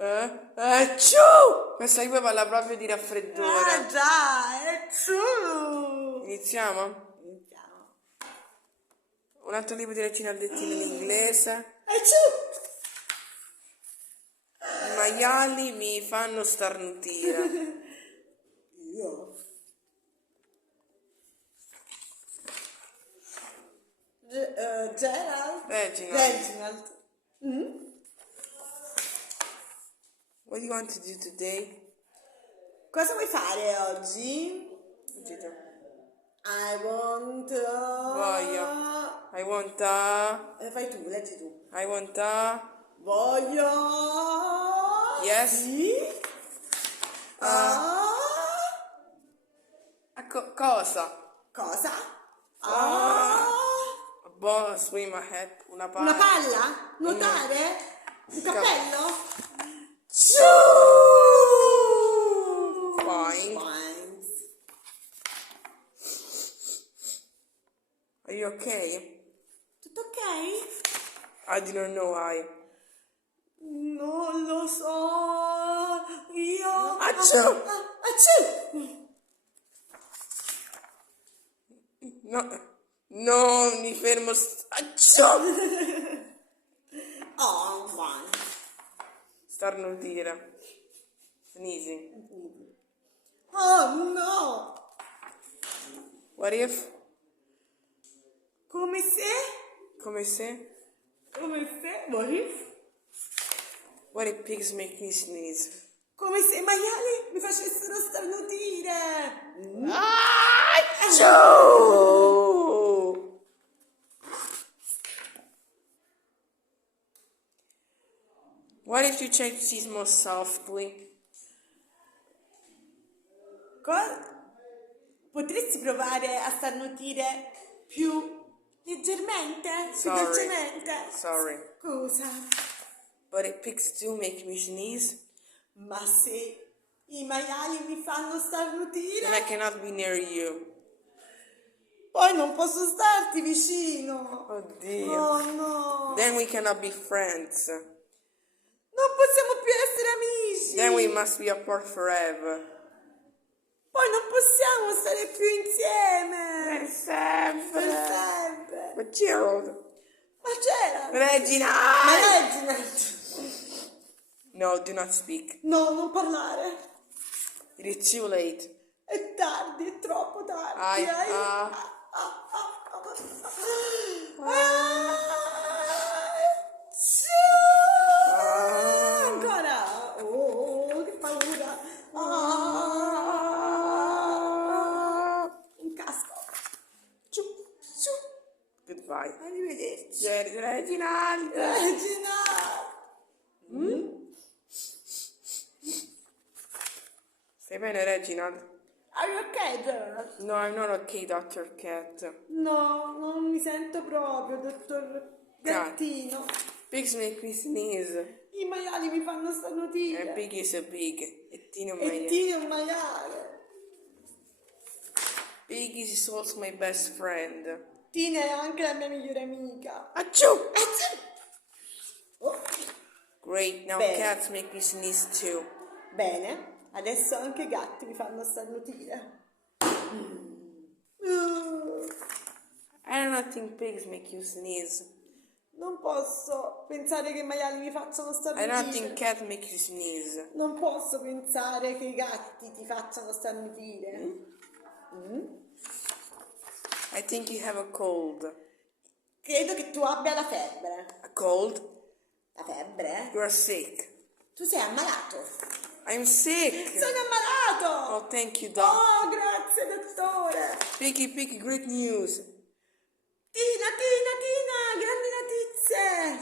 Ciu! Questa qui parla proprio di raffreddore. Ah già, è ciu! Iniziamo? Iniziamo. Un altro libro di Regina Aldettino in inglese. È ciu! I maiali mi fanno starnutire. Io? Gerald? Reginald. Mm? What do you want to do today? Cosa vuoi fare oggi? Gito. I want... Voglio. I want a... Fai tu, leggi tu. I want a... Voglio... Yes. Sì? Cosa? Cosa? A ball, swim ahead, una Una palla. palla? Nuotare? Un cappello? Fine. Fine. Are you okay? Tutto ok? I didn't know I. Non lo so. Io... Acciù! Acciù! No, mi fermo. Acciù! Oh, fine. Starnutire. Sneezing. Oh no! What if? Come se? Come se? Come se? What if? What if pigs make me sneeze? Come se i maiali mi facessero starnutire! Acciù! What if you try to sneeze more softly? Potresti provare a starnutire più leggermente? Più Sorry. dolcemente? Sorry. Scusa. But if pigs do make me sneeze, Ma se i maiali mi fanno then I starnutire, cannot be near you. poi non posso starti vicino. Oddio. Oh no. Then we cannot be friends. Non possiamo più essere amici. Then we must be apart forever. Poi non possiamo stare più insieme. Per sempre. Per sempre. But Gerald. Ma c'era. Regina! Ma Reginald. No, do not speak. No, non parlare. It is too late. È tardi, è troppo tardi. Ancora. Oh, che paura. Un casco. Ciu, ciu. Goodbye. Arrivederci. Reginald! Regina. Stai bene, Reginald? Are you okay, Gerald? No, I'm not okay, Dr. Cat. No, non mi sento proprio, dottor Gattino. Pigs make me sneeze. I maiali mi fanno starnutire. And pig is a pig. E Tino E Maiale. Tino è un maiale. Pig is also my best friend. Tina è anche la mia migliore amica. Acciù! Oh. Great, now Bene. cats make me sneeze too. Bene, adesso anche i gatti mi fanno starnutire. I don't think pigs make you sneeze. Non posso pensare che i maiali mi facciano I don't think starnutire. cats make you sneeze. Non posso pensare che i gatti ti facciano starnutire. I think you have a cold. Credo che tu abbia la febbre. A cold? La febbre? You're sick. Tu sei ammalato. I'm sick. Sono ammalato! Oh, thank you, doc. Oh, grazie, dottore! Piggy, great news. Tina, grandi notizie!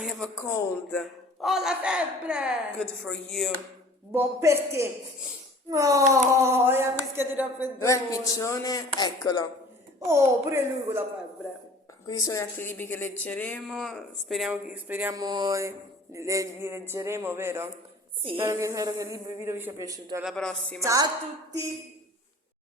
I have a cold. Ho la febbre! Good for you. Buon per te! Oh, è la mischia di Dov'è il raffreddore! piccione? Eccolo. Oh, pure lui con la febbre! Questi sono gli altri libri che leggeremo. Speriamo li leggeremo, vero? Sì! Spero che il video vi sia piaciuto. Alla prossima. Ciao a tutti!